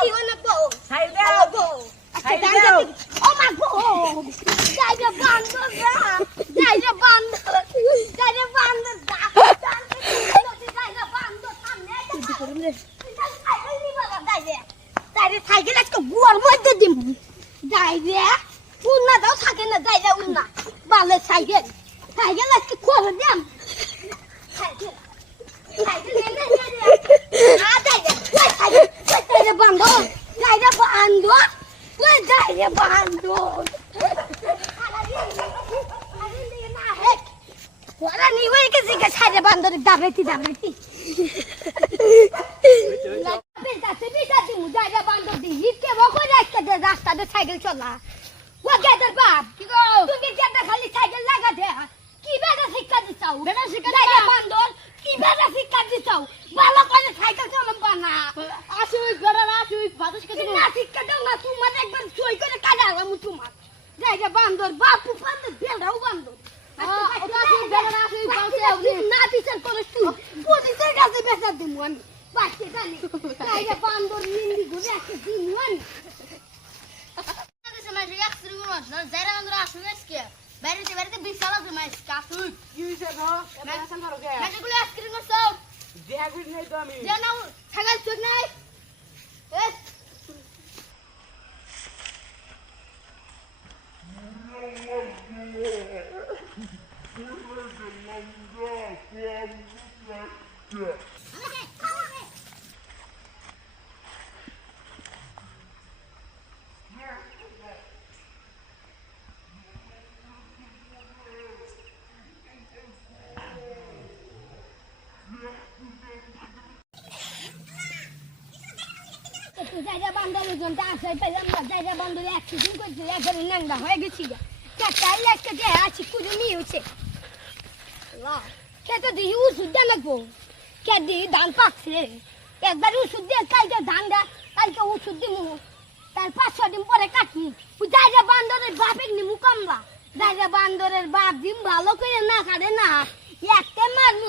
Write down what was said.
কি হলো বউ ছাই দাও বউ ছাই দাও ও মা গো যাইরে বান্দর না যাইরে বান্দর যাইরে বান্দর দা যাইরে বান্দর সামনে যাইরে সাইকেল আজকে গুয়ার মধ্যে দিম যাইরে উন্না দাও থাকে না যাইরে উন্না বালে সাইকেল সাইকেল আজকে করে দিম সাইকেল সাইকেল নে আ যাইরে যাইরে বান্দর যাইরে বান্দর Where die you bando? Wala ni way kasi kasada bando dabreti. Bisa di muda ya bando di hipke boko rakte de rasta de cycle chola. Wa gather bab. তুমি যেটা খালি cycle লাগা দে কি বেটা শিক্ষা দিছাও বেটা শিক্ষা দে বন্ধ কি বেটা শিক্ষা দিছাও ভালো করে সাইকেল চালাবা না আসুই গড়া আসুই ভালো শিক্ষা দিও না শিক্ষা দাও না তোমার একবার সই করে কাটালাম তোমার যাইগা বান্দর বাপু বান্দর বেড়াও বান্দর না বিচার করে তুই পুলিশের কাছে বেচা দিমু আমি বাচ্চা জানি যাইগা বান্দর নিন্দি ঘুরে একটা দিমু আমি বাইরে বিশাল মাছ কাটুই কিছে গো এমন করো কে মাছগুলো আইসক্রিম করছাও দেখাগুই নাই তো আমি জানাও ছাগল চোখ নাই এ যাইরা বান্দরের জন্য আসে পেলাম না যাইরা বান্দরে অ্যাক্সিডেন্ট করছে একবারে নাঙ্গা হয়ে গেছি চারটাই একটা যে আছে কুড়ি নিয়েছে কে তো দিই ওষুধ দেন লাগবো কে দিই ধান পাকছে একবার ওষুধ দিয়ে কালকে ধান দা কালকে ওষুধ দিমু তার 5-6 দিন পরে কাটনি যাইরা বান্দরের বাপের নিমু কামলা যাইরা বান্দরের বাপ দিন ভালো করে না খাড়ে না একটা মারমু